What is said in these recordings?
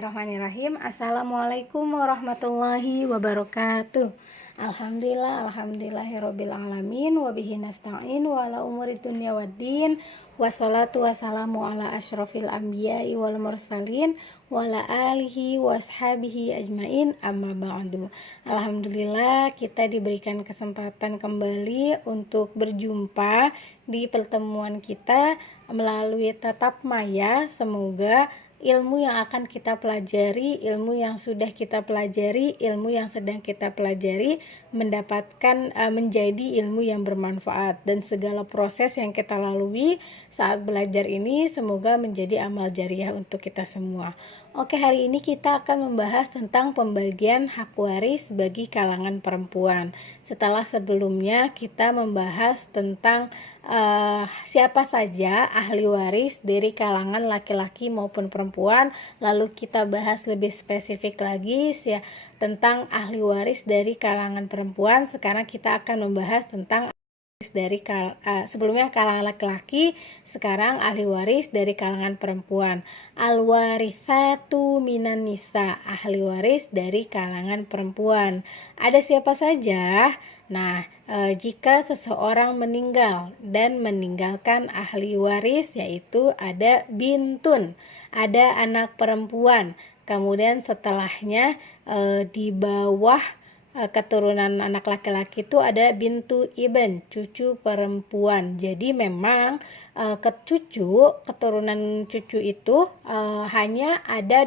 Bismillahirrahmanirrahim. Assalamualaikum warahmatullahi wabarakatuh. Alhamdulillahirabbil alamin wa bihi nasta'in wa ala umuri dunya waddin. Wassalatu wassalamu ala asyrafil anbiya'i wal mursalin wa ala alihi wa ashabihi ajmain, amma ba'du. Alhamdulillah kita diberikan kesempatan kembali untuk berjumpa di pertemuan kita melalui tatap maya. Semoga ilmu yang akan kita pelajari, ilmu yang sudah kita pelajari, ilmu yang sedang kita pelajari mendapatkan menjadi ilmu yang bermanfaat, dan segala proses yang kita lalui saat belajar ini semoga menjadi amal jariah untuk kita semua. Oke, hari ini kita akan membahas tentang pembagian hak waris bagi kalangan perempuan. Setelah sebelumnya kita membahas tentang siapa saja ahli waris dari kalangan laki-laki maupun perempuan, lalu kita bahas lebih spesifik lagi tentang ahli waris dari kalangan perempuan. Sekarang kita akan membahas tentang dari sebelumnya kalangan laki-laki, sekarang ahli waris dari kalangan perempuan. Al-warithatu minan nisa, ahli waris dari kalangan perempuan. Ada siapa saja? Nah, jika seseorang meninggal dan meninggalkan ahli waris, yaitu ada bintun, ada anak perempuan. Kemudian setelahnya di bawah keturunan anak laki-laki itu ada bintu ibn, cucu perempuan. Jadi memang keturunan cucu itu hanya ada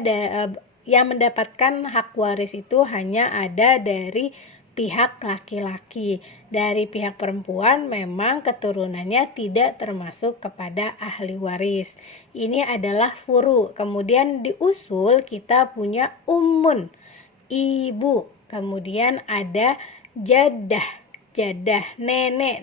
yang mendapatkan hak waris itu hanya ada dari pihak laki-laki. Dari pihak perempuan memang keturunannya tidak termasuk kepada ahli waris. Ini adalah furu. Kemudian di usul kita punya ummun, ibu. Kemudian ada jadah nenek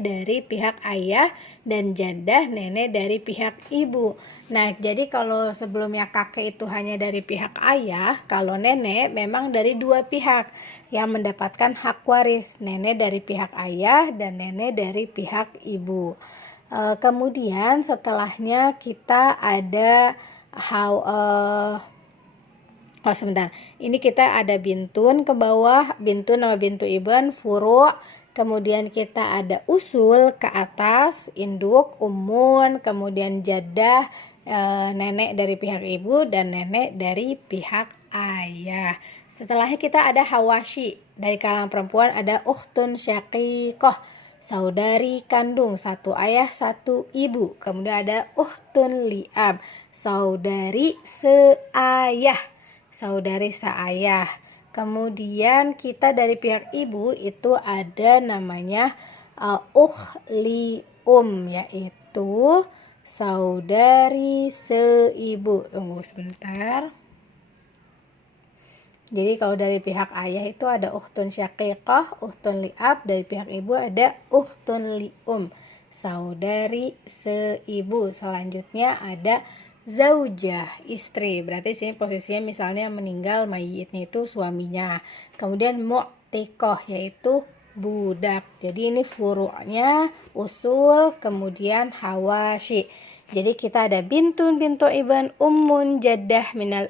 dari pihak ayah, dan jadah nenek dari pihak ibu. Nah, jadi kalau sebelumnya kakek itu hanya dari pihak ayah, kalau nenek memang dari dua pihak yang mendapatkan hak waris, nenek dari pihak ayah dan nenek dari pihak ibu. Kemudian setelahnya kita ada sebentar. Ini kita ada bintun ke bawah, bintun nama bintu ibn, furu', kemudian kita ada usul ke atas, induk, ummun, kemudian jaddah, nenek dari pihak ibu dan nenek dari pihak ayah. Setelahnya kita ada hawashi, dari kalangan perempuan ada ukhtun syaqiqah, saudari kandung, satu ayah satu ibu. Kemudian ada ukhtun li'ab, saudari seayah, saudari seayah. Kemudian kita dari pihak ibu itu ada namanya ukhlium, yaitu saudari seibu. Tunggu sebentar. Jadi kalau dari pihak ayah itu ada ukhtun syaqiqah, ukhtun li'ab, dari pihak ibu ada ukhtun li'um, saudari seibu. Selanjutnya ada zaujah, istri. Berarti sini posisinya misalnya meninggal mayitnya itu suaminya. Kemudian mu'tiqah, yaitu budak. Jadi ini furu'nya usul, kemudian hawashi. Jadi kita ada bintun, bintu ibn, ummun, jaddah minal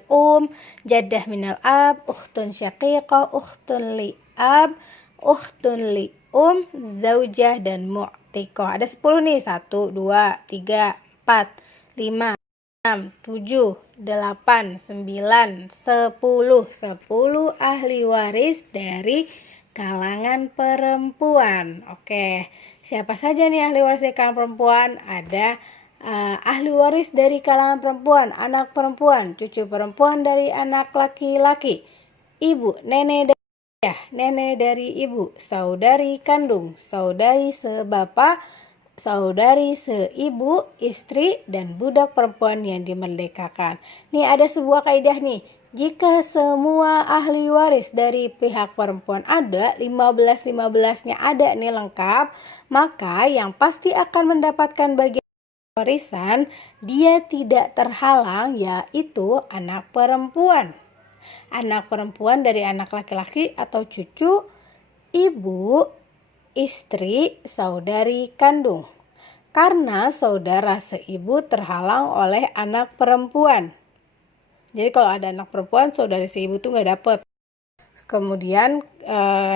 jaddah minal ab, ukhtun syaqiqah, ukhtun li'ab, ukhtun li'um, zaujah, dan mu'tiqah. Ada 10 nih. 1, 2, 3, 4, 5, 6, 7, 8, 9, 10. 10 ahli waris dari kalangan perempuan. Oke, siapa saja nih ahli waris dari kalangan perempuan? Ada ahli waris dari kalangan perempuan, anak perempuan, cucu perempuan dari anak laki-laki, ibu, nenek dari ayah, nenek dari ibu, saudari kandung, saudari sebapa, saudari seibu, istri, dan budak perempuan yang dimerdekakan. Nih ada sebuah kaidah nih. Jika semua ahli waris dari pihak perempuan ada, 15-15-nya ada nih lengkap, maka yang pasti akan mendapatkan bagian warisan dia tidak terhalang, yaitu anak perempuan. Anak perempuan dari anak laki-laki atau cucu, ibu, istri, saudari kandung. Karena saudara seibu terhalang oleh anak perempuan. Jadi kalau ada anak perempuan, saudari seibu tuh nggak dapet. Kemudian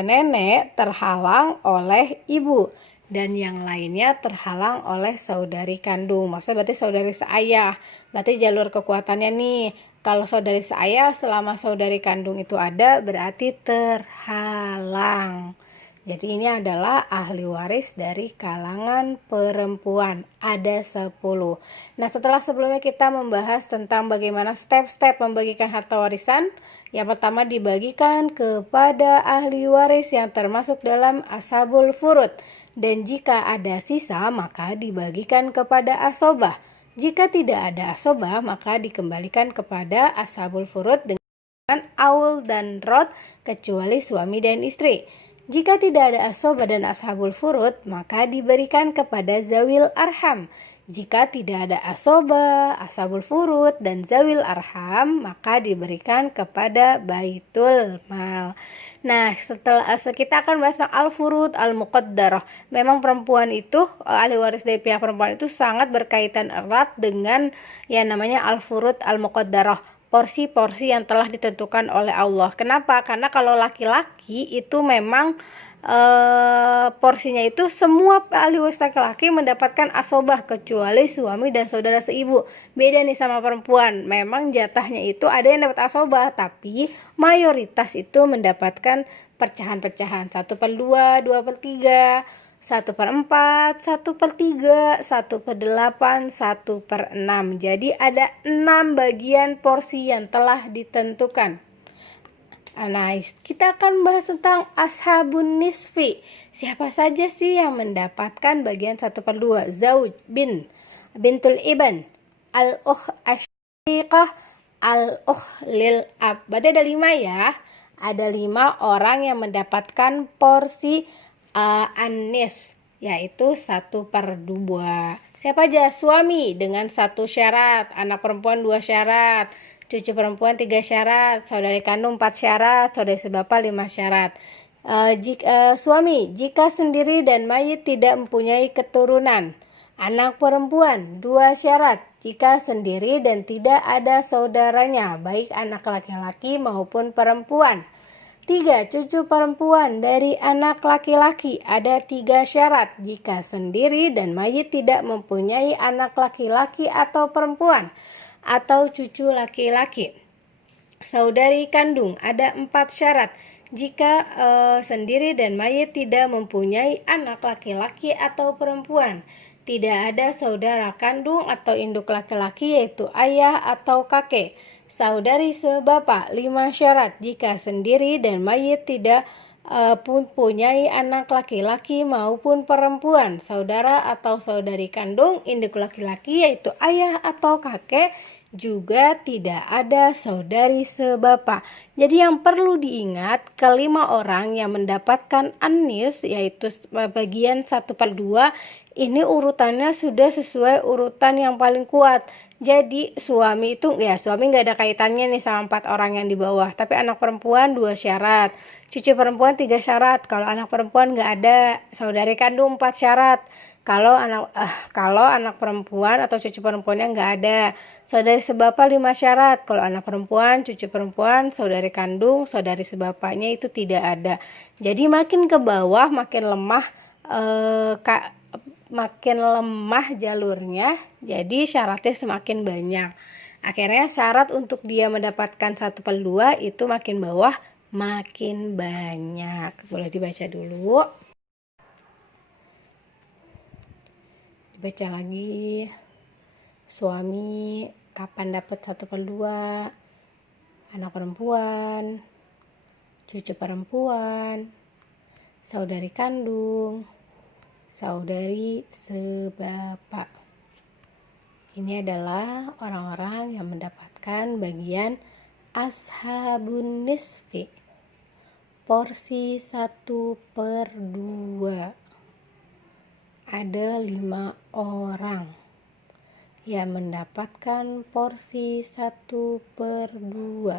nenek terhalang oleh ibu dan yang lainnya terhalang oleh saudari kandung. Maksudnya berarti saudari seayah. Berarti jalur kekuatannya nih, kalau saudari seayah selama saudari kandung itu ada berarti terhalang. Jadi ini adalah ahli waris dari kalangan perempuan. Ada 10. Nah, setelah sebelumnya kita membahas tentang bagaimana step-step membagikan harta warisan. Yang pertama dibagikan kepada ahli waris yang termasuk dalam ashabul furud. Dan jika ada sisa maka dibagikan kepada asobah. Jika tidak ada asobah maka dikembalikan kepada ashabul furud dengan aul dan rod kecuali suami dan istri. Jika tidak ada asobah dan ashabul furud, maka diberikan kepada zawil arham. Jika tidak ada asobah, ashabul furud, dan zawil arham, maka diberikan kepada baitul mal. Nah, setelah kita akan bahas tentang al-furud al-muqaddarah. Memang perempuan itu, ahli waris dari pihak perempuan itu sangat berkaitan erat dengan yang namanya al-furud al-muqaddarah. Porsi-porsi yang telah ditentukan oleh Allah. Kenapa? Karena kalau laki-laki itu memang porsinya itu semua ahli waris laki-laki mendapatkan asobah kecuali suami dan saudara seibu. Beda nih sama perempuan. Memang jatahnya itu ada yang dapat asobah, tapi mayoritas itu mendapatkan pecahan-pecahan 1/2, 2/3, 1/4, 1/3, 1/8, 1/6. Jadi ada 6 bagian porsi yang telah ditentukan. Nah, kita akan bahas tentang ashabun nisfi. Siapa saja sih yang mendapatkan bagian 1/2? Zauj, bintul ibn, al-ukh asyiqah, al-ukh lil ab. Berarti ada 5 ya. Ada 5 orang yang mendapatkan porsi an-nis, yaitu 1/2. Siapa aja? Suami dengan 1 syarat, anak perempuan 2 syarat, cucu perempuan 3 syarat, saudari kandung 4 syarat, saudari sebapa 5 syarat. Suami jika sendiri dan mayit tidak mempunyai keturunan. Anak perempuan 2 syarat jika sendiri dan tidak ada saudaranya, baik anak laki-laki maupun perempuan. 3. Cucu perempuan dari anak laki-laki ada 3 syarat jika sendiri dan mayit tidak mempunyai anak laki-laki atau perempuan atau cucu laki-laki. Saudari kandung ada 4 syarat jika sendiri dan mayit tidak mempunyai anak laki-laki atau perempuan. Tidak ada saudara kandung atau induk laki-laki yaitu ayah atau kakek. Saudari sebapa 5 syarat jika sendiri dan mayit tidak mempunyai anak laki-laki maupun perempuan. Saudara atau saudari kandung induk laki-laki yaitu ayah atau kakek, juga tidak ada saudari sebapa. Jadi yang perlu diingat, kelima orang yang mendapatkan an-nis yaitu bagian 1/2 ini urutannya sudah sesuai urutan yang paling kuat. Jadi suami itu suami nggak ada kaitannya nih sama 4 orang yang di bawah, tapi anak perempuan 2 syarat, cucu perempuan 3 syarat. Kalau anak perempuan nggak ada, saudari kandung 4 syarat. Kalau anak perempuan atau cucu perempuannya nggak ada, saudari sebapa 5 syarat. Kalau anak perempuan, cucu perempuan, saudari kandung, saudari sebapanya itu tidak ada. Jadi makin ke bawah makin lemah jalurnya, jadi syaratnya semakin banyak. Akhirnya syarat untuk dia mendapatkan 1/2 itu makin bawah makin banyak. Boleh dibaca dulu. Baca lagi. Suami kapan dapat 1/2? Anak perempuan, cucu perempuan, saudari kandung, saudari sebapa. Ini adalah orang-orang yang mendapatkan bagian ashabun nisfi, porsi 1/2. Ada 5 orang yang mendapatkan porsi 1/2.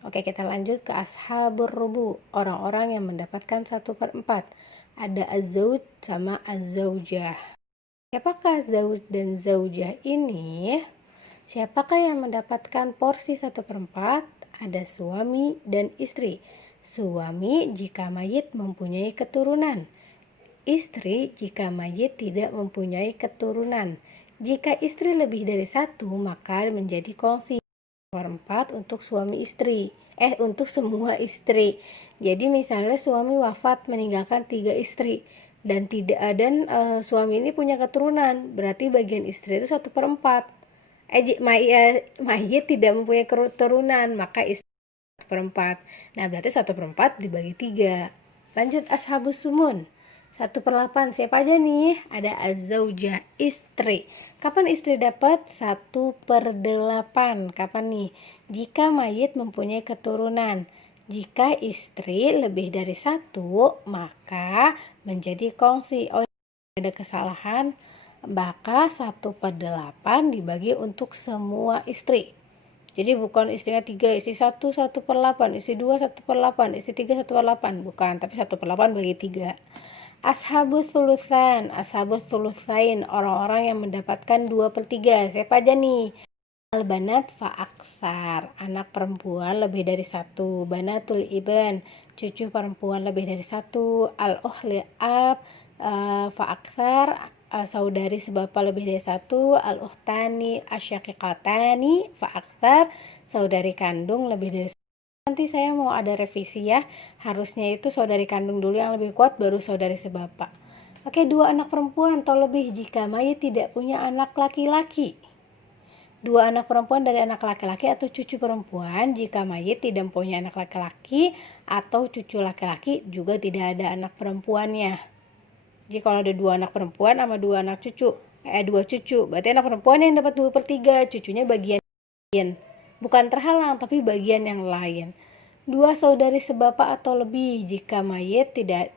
Oke, kita lanjut ke ashabur rubu, orang-orang yang mendapatkan 1/4. Ada az-zauj sama az-zaujah. Siapakah zauj dan zaujah ini? Siapakah yang mendapatkan porsi 1/4? Ada suami dan istri. Suami jika mayit mempunyai keturunan. Istri jika mayit tidak mempunyai keturunan. Jika istri lebih dari satu, maka menjadi kongsi 1/4 untuk suami istri. Untuk semua istri. Jadi misalnya suami wafat meninggalkan 3 istri dan suami ini punya keturunan, berarti bagian istri itu 1/4. Mayit tidak mempunyai keturunan, maka istri 1/4. Nah, berarti 1/4 dibagi 3. Lanjut ashabus sumun. 1/8 siapa aja nih? Ada az-zaujah, istri. Kapan istri dapat? 1/8. Kapan nih? Jika mayit mempunyai keturunan. Jika istri lebih dari 1, maka menjadi kongsi. Oh, ada kesalahan. Maka 1/8 dibagi untuk semua istri. Jadi bukan istrinya 3, istri 1 1/8, istri 2 1/8, istri 3 1/8, bukan, tapi 1/8 bagi 3. Ashabus thulutsain, orang-orang yang mendapatkan 2/3. Siapa aja nih? Al-banat fa'aksar, anak perempuan lebih dari 1. Banatul iban, cucu perempuan lebih dari 1. Al-ukhli ab fa'aksar, saudari sebapa lebih dari 1. Al-ukhtani asyaqiqatani fa'aksar, saudari kandung lebih dari 1. Nanti saya mau ada revisi ya, harusnya itu saudari kandung dulu yang lebih kuat, baru saudari sebapa. Oke, 2 anak perempuan atau lebih jika mayit tidak punya anak laki-laki. 2 anak perempuan dari anak laki-laki atau cucu perempuan jika mayit tidak punya anak laki-laki atau cucu laki-laki, juga tidak ada anak perempuannya. Jadi kalau ada 2 anak perempuan sama 2 anak cucu, 2 cucu, berarti anak perempuan yang dapat 2/3, cucunya bagian lain. Bukan terhalang, tapi bagian yang lain. 2 saudari sebapa atau lebih jika mayit tidak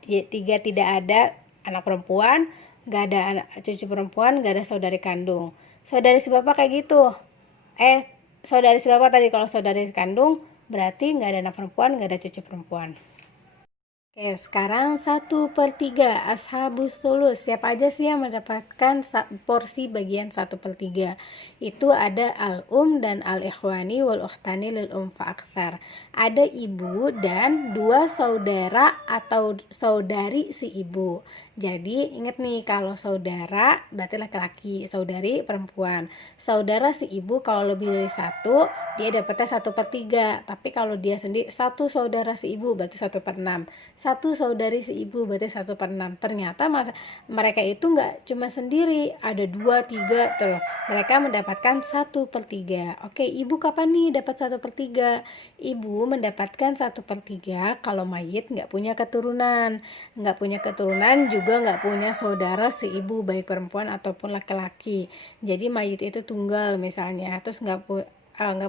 ada anak perempuan, gak ada anak cucu perempuan, gak ada saudari kandung. Saudari sebapa kayak gitu. Saudari sebapa tadi, kalau saudari kandung berarti gak ada anak perempuan, gak ada cucu perempuan. Oke, sekarang 1/3 ashabus sulus. Siapa aja sih yang mendapatkan porsi bagian 1/3? Itu ada al-um dan al-ikhwani wal ukhtani lil fa'aksar. Ada ibu dan 2 saudara atau saudari si ibu. Jadi ingat nih, kalau saudara berarti laki-laki, saudari perempuan. Saudara si ibu kalau lebih dari 1, dia dapatnya 1/3. Tapi kalau dia sendiri, 1 saudara si ibu berarti 1/6. 1 saudari si ibu berarti 1/6. Ternyata mereka itu nggak cuma sendiri, ada 2, 3 tuh. Mereka mendapatkan 1/3. Oke, ibu kapan nih dapat 1/3? Ibu mendapatkan 1/3 kalau mayit nggak punya keturunan. Nggak punya keturunan juga nggak punya saudara si ibu, baik perempuan ataupun laki-laki. Jadi mayit itu tunggal misalnya, terus nggak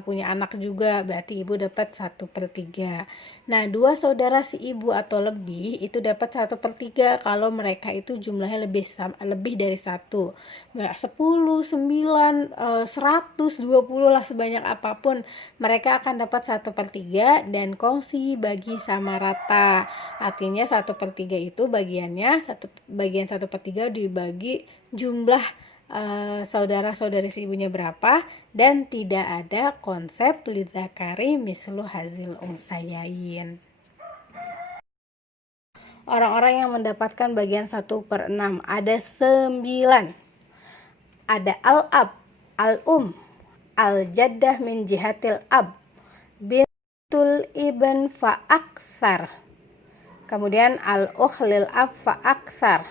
punya anak juga, berarti ibu dapat 1/3. Nah, 2 saudara si ibu atau lebih itu dapat 1/3 kalau mereka itu jumlahnya lebih dari 1. 10, 9, 100, 20 lah, sebanyak apapun mereka akan dapat 1/3 dan kongsi bagi sama rata. Artinya 1/3 itu bagian 1/3 dibagi jumlah saudara-saudari si ibunya berapa, dan tidak ada konsep lidzakari mislu hazil unsayain. Orang-orang yang mendapatkan bagian 1/6 ada 9. Ada al-ab, al-um, al-jaddah min jihatil ab, bintul ibn fa'aksar, kemudian al-ukhlil ab fa'aksar,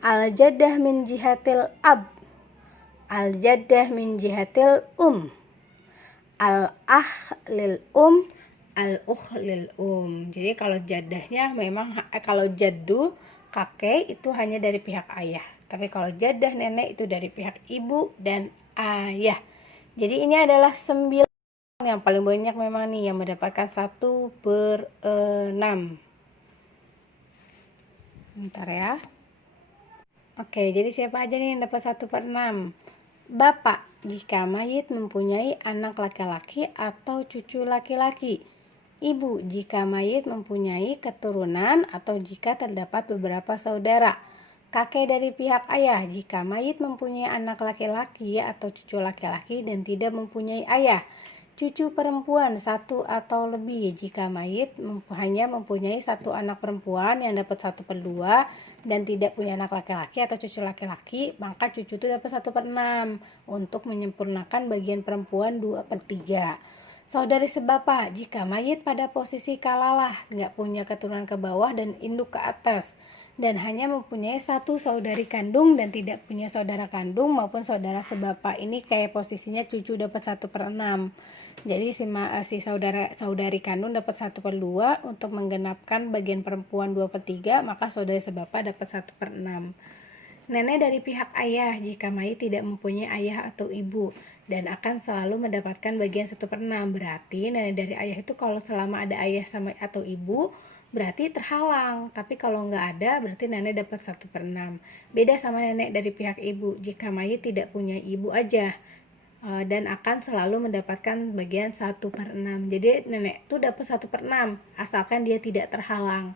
al-jaddah min jihatil ab, al-jaddah min jihatil al-akh lil al-ukh lil Jadi kalau jaddahnya memang, kalau jaddu kakek itu hanya dari pihak ayah, tapi kalau jaddah nenek itu dari pihak ibu dan ayah. Jadi ini adalah 9 yang paling banyak memang nih yang mendapatkan 1/6. Bentar ya. Oke, jadi siapa aja nih yang dapat 1/6? Bapak jika mayit mempunyai anak laki-laki atau cucu laki-laki. Ibu jika mayit mempunyai keturunan atau jika terdapat beberapa saudara. Kakek dari pihak ayah, jika mayit mempunyai anak laki-laki atau cucu laki-laki dan tidak mempunyai ayah. Cucu perempuan satu atau lebih, jika mayit hanya mempunyai satu anak perempuan yang dapat 1/2 dan tidak punya anak laki-laki atau cucu laki-laki, maka cucu itu dapat 1/6 untuk menyempurnakan bagian perempuan 2/3. Saudari sebapa, jika mayit pada posisi kalalah, nggak punya keturunan ke bawah dan induk ke atas, dan hanya mempunyai satu saudari kandung dan tidak punya saudara kandung maupun saudara sebapa, ini kayak posisinya cucu dapat 1/6. Jadi si saudari kandung dapat 1/2 untuk menggenapkan bagian perempuan 2/3, maka saudari sebapa dapat 1/6. Nenek dari pihak ayah, jika mayit tidak mempunyai ayah atau ibu dan akan selalu mendapatkan bagian 1/6, berarti nenek dari ayah itu kalau selama ada ayah sama atau ibu berarti terhalang, tapi kalau nggak ada berarti nenek dapat 1/6. Beda sama nenek dari pihak ibu, jika mayit tidak punya ibu aja dan akan selalu mendapatkan bagian 1/6. Jadi nenek tuh dapat 1/6 asalkan dia tidak terhalang.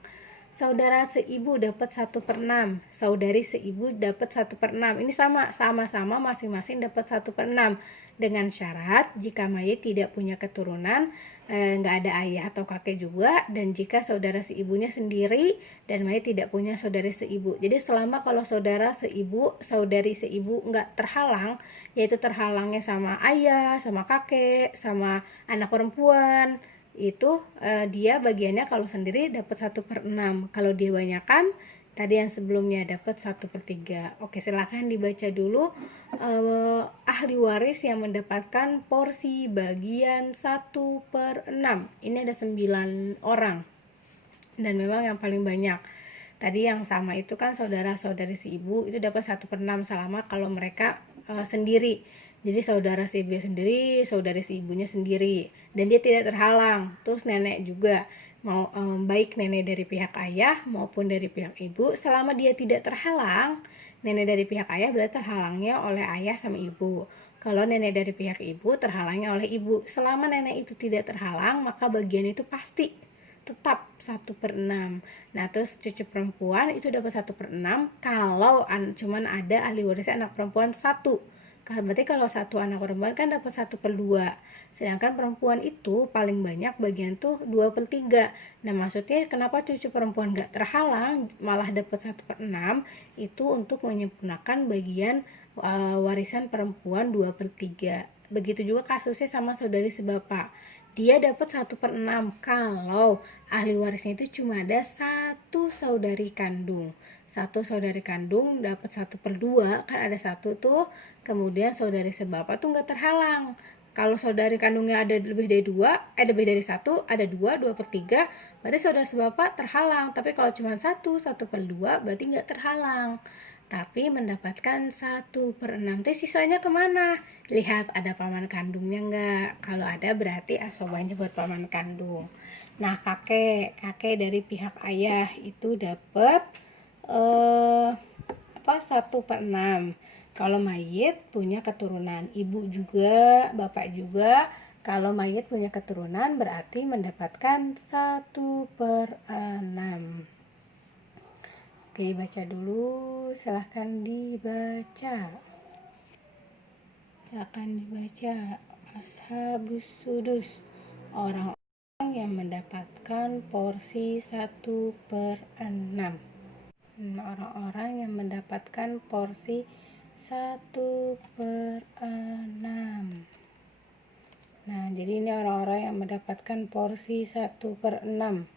Saudara seibu dapat 1/6, saudari seibu dapat 1/6. Ini sama-sama masing-masing dapat 1/6 dengan syarat jika mayit tidak punya keturunan, nggak ada ayah atau kakek juga, dan jika saudara seibunya sendiri dan mayit tidak punya saudari seibu. Jadi selama kalau saudara seibu, saudari seibu nggak terhalang, yaitu terhalangnya sama ayah, sama kakek, sama anak perempuan, itu dia bagiannya kalau sendiri dapat 1/6. Kalau dia banyakan tadi yang sebelumnya dapat 1/3. Oke, silakan dibaca dulu ahli waris yang mendapatkan porsi bagian 1/6. Ini ada 9 orang dan memang yang paling banyak. Tadi yang sama itu kan saudara-saudari si ibu itu dapat 1/6 selama kalau mereka sendiri. Jadi saudara si ibunya sendiri, saudari si ibunya sendiri, dan dia tidak terhalang. Terus nenek juga, mau baik nenek dari pihak ayah maupun dari pihak ibu, selama dia tidak terhalang, nenek dari pihak ayah berarti terhalangnya oleh ayah sama ibu. Kalau nenek dari pihak ibu terhalangnya oleh ibu. Selama nenek itu tidak terhalang, maka bagian itu pasti tetap 1/6. Nah, terus cucu perempuan itu dapat 1/6 kalau cuman ada ahli warisnya anak perempuan 1. Berarti kalau satu anak perempuan kan dapat 1/2. Sedangkan perempuan itu paling banyak bagian tuh 2/3. Nah, maksudnya kenapa cucu perempuan gak terhalang malah dapat 1/6, itu untuk menyempurnakan bagian warisan perempuan 2/3. Begitu juga kasusnya sama saudari sebapa. Dia dapat 1/6 kalau ahli warisnya itu cuma ada satu saudari kandung. Satu saudari kandung dapat 1/2, kan ada satu tuh, kemudian saudari sebapa tuh nggak terhalang. Kalau saudari kandungnya ada lebih dari 1, ada 2/3, berarti saudara sebapa terhalang. Tapi kalau cuma 1/2 berarti nggak terhalang, tapi mendapatkan 1/6. Terus sisanya kemana? Lihat ada paman kandungnya nggak. Kalau ada berarti asobanya buat paman kandung. Nah, kakek dari pihak ayah itu dapat 1/6. Kalau mayit punya keturunan, ibu juga, bapak juga, kalau mayit punya keturunan berarti mendapatkan 1/6. Oke, baca dulu, silahkan dibaca. Ashabus sudus, orang-orang yang mendapatkan porsi 1/6. Orang-orang yang mendapatkan porsi 1/6. Nah, jadi ini orang-orang yang mendapatkan porsi 1/6.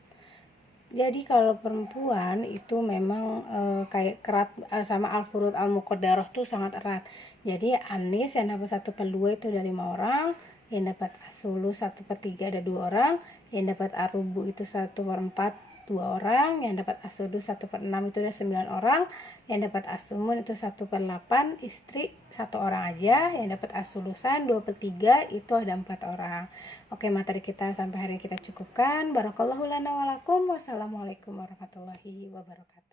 Jadi kalau perempuan itu memang kayak kerat sama al-furud al-muqaddarah tuh sangat erat. Jadi anis yang dapat 1/2 itu ada 5 orang, yang dapat as-sulus 1/3 ada 2 orang, yang dapat ar-rubu itu 1/4 2 orang, yang dapat as-sudus 1/6 itu ada 9 orang, yang dapat as-sumun itu 1/8 istri 1 orang aja, yang dapat as-sulusan 2/3 itu ada 4 orang. Oke, materi kita sampai hari ini kita cukupkan. Barakallahu lana walakum. Wassalamualaikum warahmatullahi wabarakatuh.